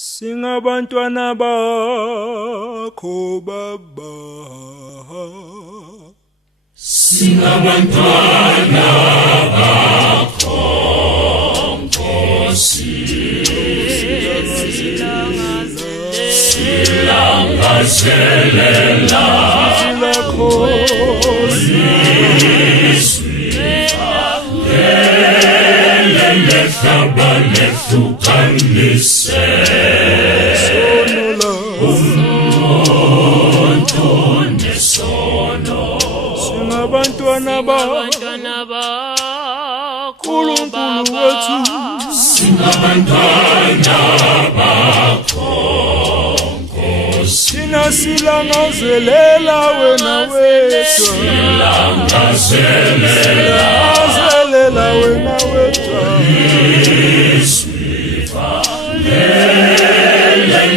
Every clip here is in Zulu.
Singabantwana bakho Baba, singabantwana bakho Nkosi, silangazelela lakho lehlaba lehlukanise umuntu nesono. singabantwana bakho Nkulunkulu wethu, singabantwana bakho Nkosi, thina silangazelela wena wedwa, silangazelela wena wedwa,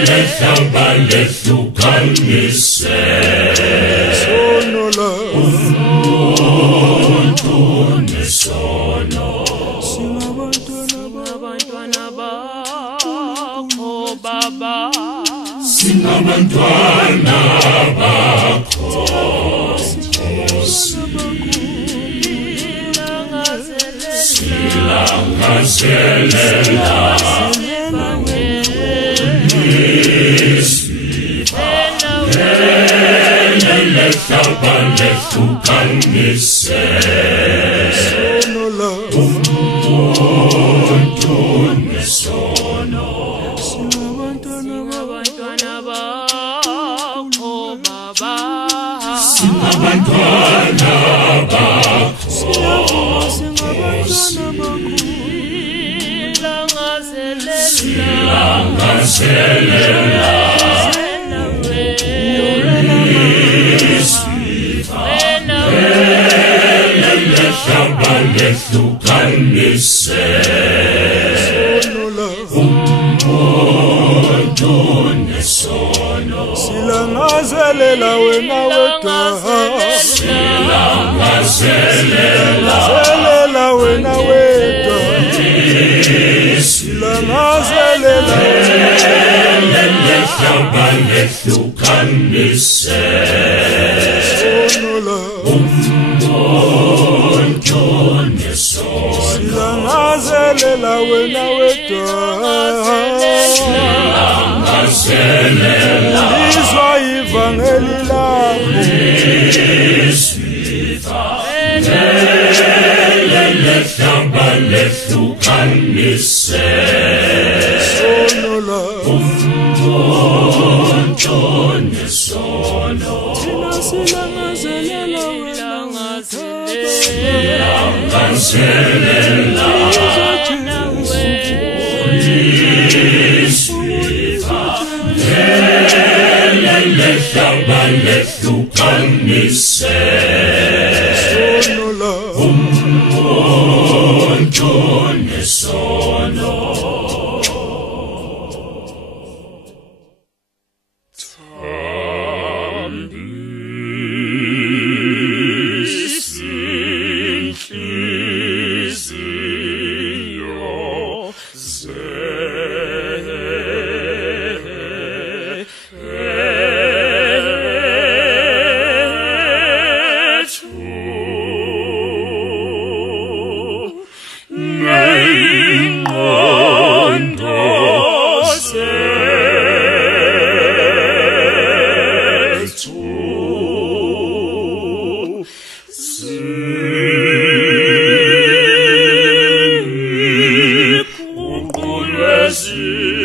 lehlaba lehlukanise sono la umuntu nesono. singabantwana bakho Baba, singabantwana bakho Nkosi, silangazelela lehlaba lehlukanise umuntu nesono. singabantwana bakho Baba, singabantwana bakho silangazelela lehlaba lehlukanise umuntu nesono. silangazelela wena wedwa, silangazelela wena wedwa, silangazelela lehlaba lehlukanise umuntu nesono. silangazelela wena wedwa, silangazelela izwa ivangeli lakho, lehlaba lehlukanise umuntu nesono. silangazelela silangazelela lehlaba lehlukanise umuntu nesono. Yes.